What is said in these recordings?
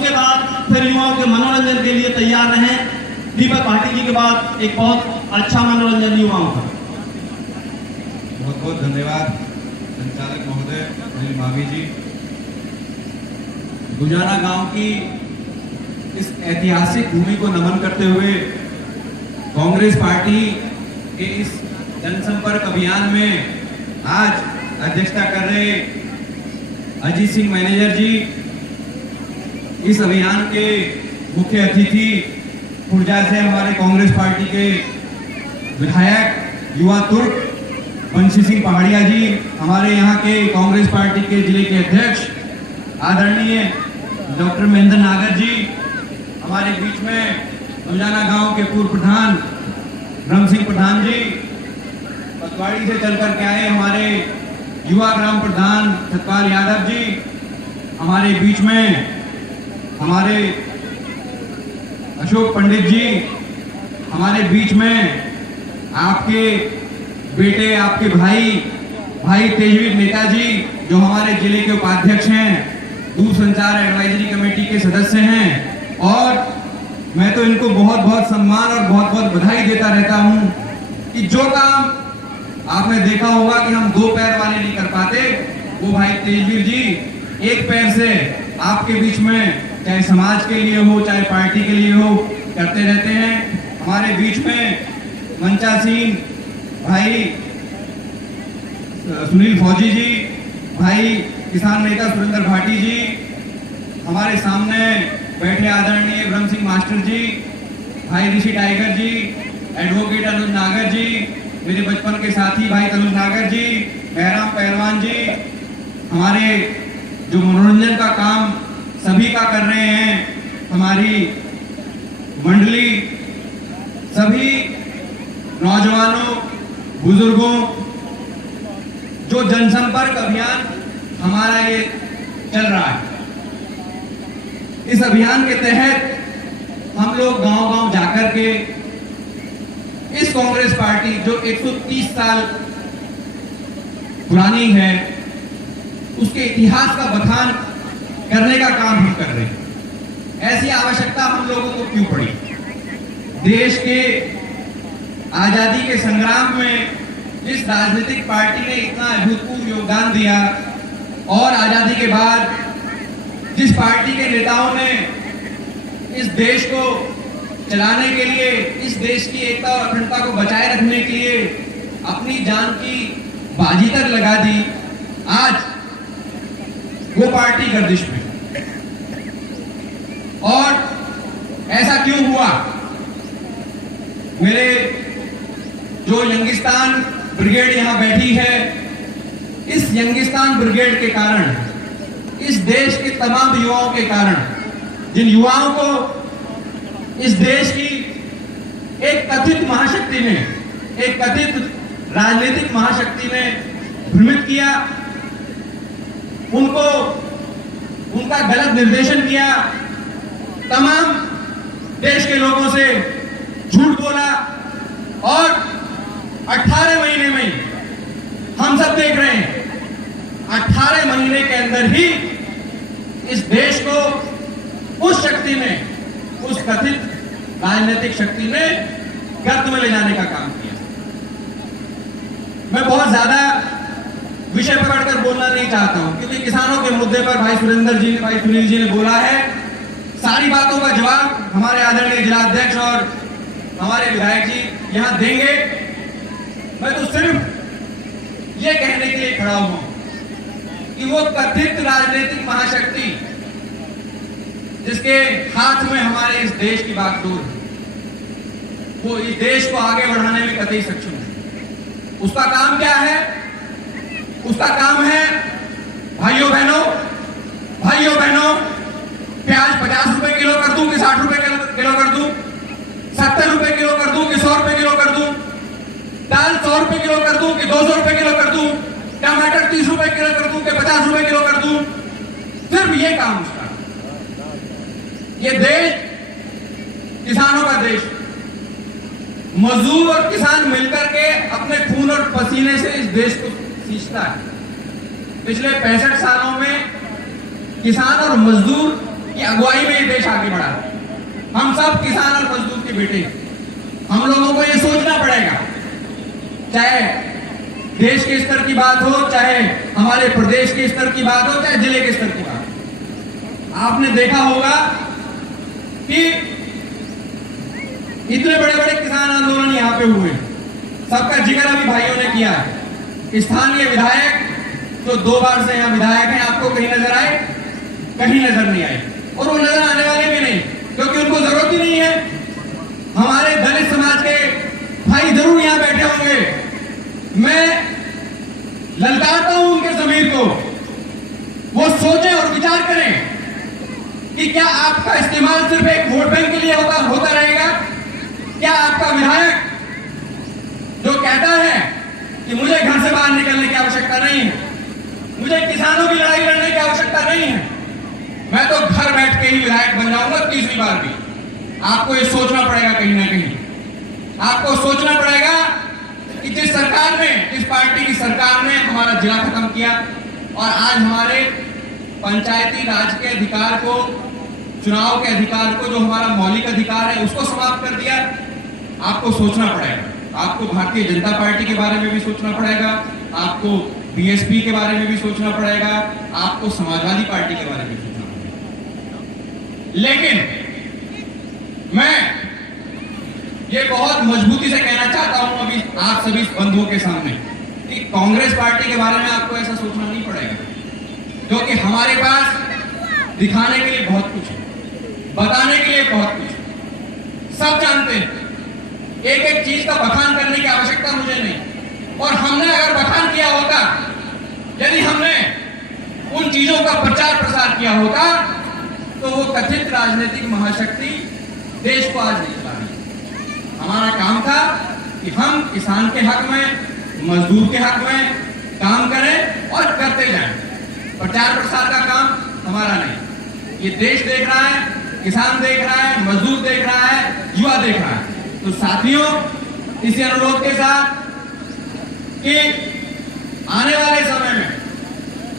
उसके बाद फिर युवाओं के मनोरंजन के लिए तैयार रहें। दीपक भाटी जी के बाद एक बहुत अच्छा मनोरंजन युवाओं का। बहुत बहुत धन्यवाद संचालक महोदय अनिल मावी जी। गुजारा गांव की इस ऐतिहासिक भूमि को नमन करते हुए कांग्रेस पार्टी के इस जनसंपर्क अभियान में आज अध्यक्षता कर रहे अजीत सिंह मैनेजर जी, इस अभियान के मुख्य अतिथि खुर्जा से हमारे कांग्रेस पार्टी के विधायक युवा तुर्क बंशी सिंह पहाड़िया जी, हमारे यहाँ के कांग्रेस पार्टी के जिले के अध्यक्ष आदरणीय डॉक्टर महेंद्र नागर जी, हमारे बीच में गुजारा गांव के पूर्व प्रधान ब्रह्म सिंह प्रधान जी, पतवाड़ी से चलकर के आए हमारे युवा ग्राम प्रधान सतपाल यादव जी, हमारे बीच में हमारे अशोक पंडित जी, हमारे बीच में आपके बेटे, आपके भाई तेजवीर नेताजी जो हमारे जिले के उपाध्यक्ष हैं, दूरसंचार एडवाइजरी कमेटी के सदस्य हैं, और मैं तो इनको बहुत बहुत सम्मान और बहुत बहुत बधाई देता रहता हूं कि जो काम आपने देखा होगा कि हम दो पैर वाले नहीं कर पाते, वो भाई तेजवीर जी एक पैर से आपके बीच में, चाहे समाज के लिए हो चाहे पार्टी के लिए हो, करते रहते हैं। हमारे बीच में मंचासीन भाई सुनील फौजी जी, भाई किसान नेता सुरेंद्र भाटी जी, हमारे सामने बैठे आदरणीय ब्रह्म सिंह मास्टर जी, भाई ऋषि टाइगर जी, एडवोकेट अनुज नागर जी, मेरे बचपन के साथी भाई तनुज नागर जी, बहराम पहलवान जी, हमारे जो मनोरंजन का काम सभी का कर रहे हैं, हमारी मंडली, सभी नौजवानों, बुजुर्गों, जो जनसंपर्क अभियान हमारा ये चल रहा है, इस अभियान के तहत हम लोग गांव-गांव जाकर के इस कांग्रेस पार्टी जो 130 साल पुरानी है, उसके इतिहास का बखान करने का काम हम कर रहे हैं। ऐसी आवश्यकता हम लोगों को क्यों पड़ी? देश के आजादी के संग्राम में जिस राजनीतिक पार्टी ने इतना अभूतपूर्व योगदान दिया, और आजादी के बाद जिस पार्टी के नेताओं ने इस देश को चलाने के लिए, इस देश की एकता और अखंडता को बचाए रखने के लिए अपनी जान की बाजी तक लगा दी, आज वो पार्टी गर्दिश में। और ऐसा क्यों हुआ? मेरे जो यंगिस्तान ब्रिगेड यहां बैठी है, इस यंगिस्तान ब्रिगेड के कारण, इस देश के तमाम युवाओं के कारण, जिन युवाओं को इस देश की एक कथित महाशक्ति ने, एक कथित राजनीतिक महाशक्ति ने भ्रमित किया, उनको उनका गलत निर्देशन किया, तमाम देश के लोगों से झूठ बोला, और 18 महीने में हम सब देख रहे हैं, 18 महीने के अंदर ही इस देश को उस शक्ति ने, उस कथित राजनीतिक शक्ति ने गर्त में ले जाने का काम किया। मैं बहुत ज्यादा विषय पकड़कर बोलना नहीं चाहता हूं, क्योंकि किसानों के मुद्दे पर भाई सुरेंद्र जी ने, भाई सुनील जी ने बोला है, सारी बातों का जवाब हमारे आदरणीय जिलाध्यक्ष और हमारे विधायक जी यहां देंगे। मैं तो सिर्फ ये कहने के लिए खड़ा हूं कि वो कथित राजनीतिक महाशक्ति जिसके हाथ में हमारे इस देश की बागडोर है, वो इस देश को आगे बढ़ाने में कतई सक्षम है। उसका काम क्या है? उसका काम है, भाइयों बहनों, प्याज 50 रुपए किलो कर दूं कि 60 रुपए किलो कर दूं, 70 रुपए किलो कर दूं कि 100 रुपए किलो कर दूं, दाल 100 रुपए किलो कर दूं कि 200 रुपए किलो कर दूं, टमाटर 30 रुपए किलो कर दूं कि 50 रुपए किलो कर दूं, सिर्फ ये काम उसका। ये देश किसानों का देश, मजदूर और किसान मिलकर के अपने खून और पसीने से इस देश को सींचता है। पिछले 65 सालों में किसान और मजदूर की अगुवाई में ये देश आगे बढ़ा। हम सब किसान और मजदूर के बेटे, हम लोगों को ये सोचना पड़ेगा, चाहे देश के स्तर की बात हो, चाहे हमारे प्रदेश के स्तर की बात हो, चाहे जिले के स्तर की बात हो। आपने देखा होगा कि इतने बड़े बड़े किसान आंदोलन यहाँ पे हुए, सबका जिक्र अभी भाइयों ने किया है। स्थानीय विधायक जो 2 बार से यहाँ विधायक हैं, आपको कहीं नजर आए? कहीं नजर नहीं आए, और वो नजर आने वाले भी नहीं, क्योंकि उनको जरूरत ही नहीं है। हमारे दलित समाज के भाई जरूर यहाँ बैठे होंगे, मैं ललकारता हूं उनके जमीर को, वो सोचें और विचार करें कि क्या आपका इस्तेमाल सिर्फ एक वोट बैंक के लिए होता रहेगा? क्या आपका विधायक जो कहता है कि मुझे घर से बाहर निकलने की आवश्यकता नहीं है, मुझे किसानों की लड़ाई लड़ने की आवश्यकता नहीं है, मैं तो घर बैठ के ही विधायक बन जाऊंगा 3री बार भी? आपको ये सोचना पड़ेगा, कहीं ना कहीं आपको सोचना पड़ेगा कि जिस सरकार ने, जिस पार्टी की सरकार ने हमारा जिला खत्म किया और आज हमारे पंचायती राज के अधिकार को, चुनाव के अधिकार को, जो हमारा मौलिक अधिकार है, उसको समाप्त कर दिया, आपको सोचना पड़ेगा। आपको भारतीय जनता पार्टी के बारे में भी सोचना पड़ेगा, आपको बीएसपी के बारे में भी सोचना पड़ेगा, आपको समाजवादी पार्टी के बारे में सोचना पड़ेगा। लेकिन मैं ये बहुत मजबूती से कहना चाहता हूं अभी आप सभी बंधुओं के सामने कि कांग्रेस पार्टी के बारे में आपको ऐसा सोचना नहीं पड़ेगा, क्योंकि हमारे पास दिखाने के लिए बहुत कुछ है, बताने के लिए बहुत कुछ है। सब जानते हैं, एक एक चीज का बखान करने की आवश्यकता मुझे नहीं। और हमने अगर बखान किया होता, यदि हमने उन चीजों का प्रचार प्रसार किया होता, तो वो कथित राजनीतिक महाशक्ति देश को आज नहीं चला रही। हमारा काम था कि हम किसान के हक में, मजदूर के हक में काम करें और करते जाएं। प्रचार प्रसार का काम हमारा नहीं। ये देश देख रहा है, किसान देख रहा है, मजदूर देख रहा है, युवा देख रहा है। तो साथियों, इसी अनुरोध के साथ कि आने वाले समय में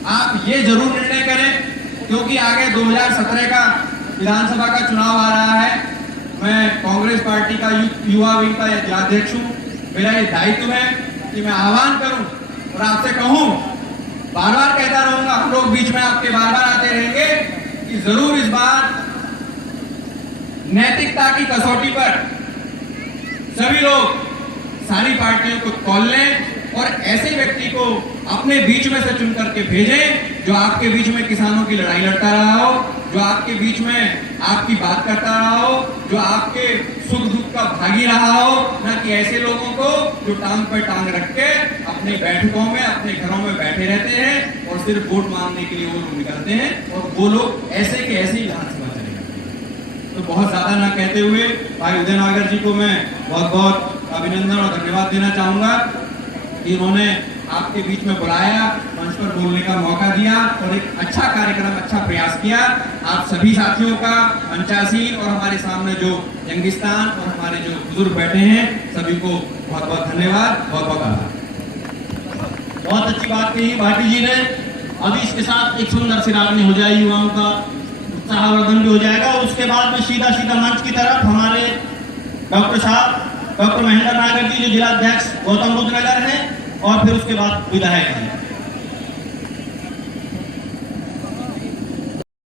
आप ये जरूर निर्णय करें, क्योंकि आगे 2017 का विधानसभा का चुनाव आ रहा है। मैं कांग्रेस पार्टी का युवा विंग का अध्यक्ष हूँ। मेरा ये दायित्व है कि मैं आह्वान करूं और आपसे कहूं, बार बार कहता रहूंगा, हम लोग बीच में आपके बार बार आते रहेंगे, कि जरूर इस बार नैतिकता की कसौटी पर सभी लोग सारी पार्टियों को तौल लें और ऐसे व्यक्ति को अपने बीच में से चुन करके भेजें जो आपके बीच में किसानों की लड़ाई लड़ता रहा हो, जो आपके बीच में आपकी बात करता रहा हो, जो आपके सुख दुख का भागी रहा हो, न कि ऐसे लोगों को जो टांग पर टांग रख के अपने बैठकों में, अपने घरों में बैठे रहते हैं और सिर्फ वोट मांगने के लिए वो लोग निकलते हैं, और वो लोग ऐसे के ऐसे ही विधानसभा चले जाते हैं। तो बहुत ज्यादा ना कहते हुए भाई उदय नागर जी को मैं बहुत बहुत अभिनंदन और धन्यवाद देना चाहूंगा कि उन्होंने आपके बीच में बुलाया, मंच पर बोलने का मौका दिया और एक अच्छा कार्यक्रम, अच्छा प्रयास किया। आप सभी साथियों का, मंचासीन और हमारे सामने जो जंगिस्तान और हमारे जो बुजुर्ग बैठे हैं, सभी को बहुत बहुत धन्यवाद, बहुत बहुत आभार। बहुत अच्छी बात कही भाटी जी ने। अभी इसके साथ एक सुंदर सी रागनी हो जाएगी, युवाओं का उत्साहवर्धन भी हो जाएगा। उसके बाद में सीधा सीधा मंच की तरफ हमारे डॉक्टर साहब, डॉक्टर महेंद्र नागर जी जो जिला अध्यक्ष गौतम बुद्ध नगर हैं, और फिर उसके बाद विधायक हैं।